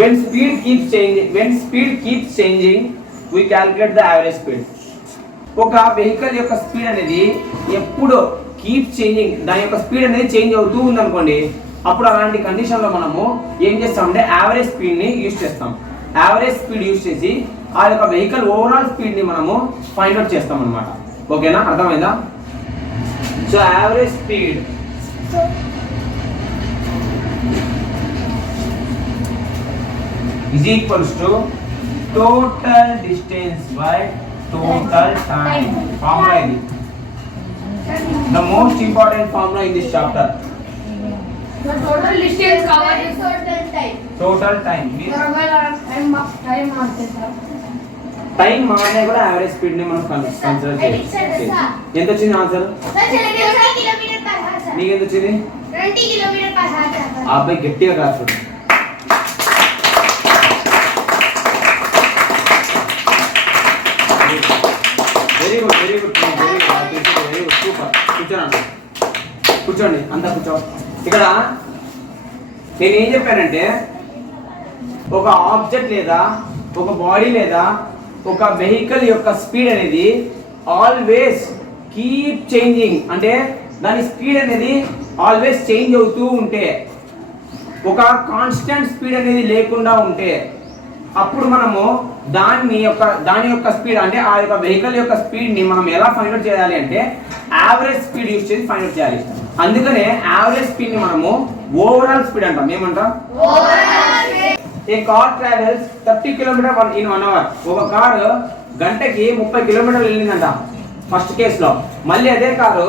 when speed keeps changing we calculate the average speed. ఒక vehicle యొక్క speed అనేది ఎప్పుడు కీప్ చేంజింగ్, దాని యొక్క స్పీడ్ అనేది చేంజ్ అవుతూ ఉందనుకోండి, అప్పుడు అలాంటి కండిషన్లో మనము ఏం చేస్తామంటే యావరేజ్ స్పీడ్ని యూజ్ చేస్తాం. యావరేజ్ స్పీడ్ యూజ్ చేసి ఆ యొక్క వెహికల్ ఓవరాల్ స్పీడ్ని మనము ఫైండ్ అవుట్ చేస్తాం అనమాట. ఓకేనా, అర్థమైందా? So average speed is equals to total distance by total time. Formula is the most important formula in this chapter. The total distance covered is total time. Total time means time మానే కూడా average speed ని మనం consider చేయాలి. ఎంత వచ్చింది answer? నీకు ఎంత వచ్చింది? 20 km/h. ఆ అబ్బాయి గట్టిగా రాస్తాడు. Very good very good very good super. కూర్చోండి అంతా కూర్చో. ఇక్కడ నేను ఏం చెప్పానంటే ఒక ఆబ్జెక్ట్ లేదా ఒక బాడీ లేదా ఒక వెహికల్ యొక్క స్పీడ్ అనేది ఆల్వేస్ కీప్ చేంజింగ్, అంటే దాని స్పీడ్ అనేది ఆల్వేస్ చేంజ్ అవుతూ ఉంటే, ఒక కాన్స్టెంట్ స్పీడ్ అనేది లేకుండా ఉంటే అప్పుడు మనము దాని యొక్క స్పీడ్ అంటే ఆ యొక్క వెహికల్ యొక్క స్పీడ్ ని మనం ఎలా ఫైండ్ అవుట్ చేయాలి అంటే యావరేజ్ స్పీడ్ యూజ్ చేసి ఫైండ్ అవుట్ చేయాలి. అందుకనే యావరేజ్ స్పీడ్ ని మనము ఓవరాల్ స్పీడ్ అంటాం. ఏమంటాం? A car travels 30 km in 1 hour. ఒక కారు గంటకి 30 కిలోమీటర్లు వెళ్ళిందంట ఫస్ట్ కేసులో. మళ్ళీ అదే కారు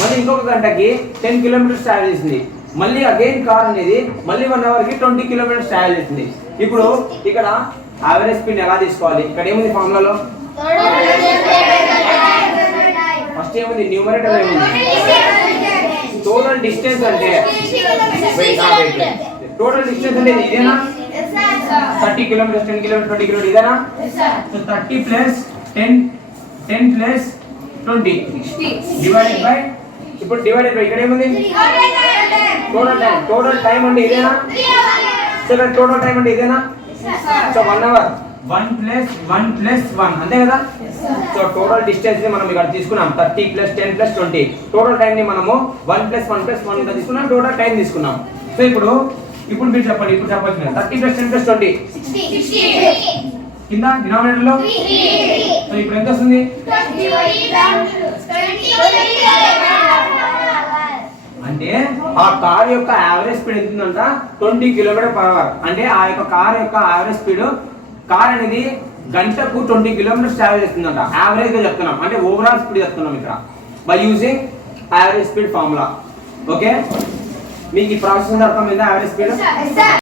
మళ్ళీ ఇంకొక గంటకి 10 కిలోమీటర్స్ ట్రావెల్ చేసింది. మళ్ళీ అగైన్ కార్ అనేది మళ్ళీ 1 అవర్ కి 20 కిలోమీటర్స్ ట్రావెల్ చేసింది. ఇప్పుడు ఇక్కడ యావరేజ్ స్పీడ్ ఎలా తీసుకోవాలి? ఇక్కడ ఏముంది ఫార్ములాలో? ఫస్ట్ ఏముంది? న్యూమరేటర్ ఏముంది? టోటల్ డిస్టెన్స్ అంటే టోటల్ డిస్టెన్స్ అంటే ఇదేనా? 30 కిలోమీటర్స్ 10 కిలోమీటర్ 20 కిలోమీటర్ ఇదేనా? So 30 plus 10 plus 20 divided by, ఇప్పుడు డివైడెడ్ బై ఇక్కడ ఏముంది? టోటల్ టైం అంటే ఇదేనా? సో ఇక్కడ టోటల్ టైం అంటే ఇదేనా? సో 1 అవర్ 1 ప్లస్ 1 అంతే కదా? సో టోటల్ డిస్టెన్స్ ని మనం ఇక్కడ తీసుకున్నాం 30 ప్లస్ 10 ప్లస్ 20. టోటల్ టైం ని మనము 1 ప్లస్ 1 ప్లస్ 1 గా తీసుకున్నాం. టోటల్ టైం తీసుకున్నాం. సో ఇప్పుడు మీరు చెప్పండి, ఇప్పుడు చెప్పొచ్చు. 30 ప్లస్ 10 ప్లస్ 20 60 కింద డినామినేటర్ లో. సో ఇప్పుడు ఎంత వస్తుంది? అంటే ఆ కార్ యొక్క యావరేజ్ స్పీడ్ ఎంత ఉందంట? 20 km/h. అంటే ఆ యొక్క కార్ యొక్క యావరేజ్ స్పీడ్, కార్ అనేది గంటకు 20 కిలోమీటర్స్ ట్రావెల్ చేస్తుందంట. యావరేజ్ గా చెప్తున్నాం, అంటే ఓవరాల్ స్పీడ్ చెప్తున్నాం ఇక్కడ by using average speed formula. Okay, మీకు ఈ ప్రాసెస్ అర్థమైందా? Average speed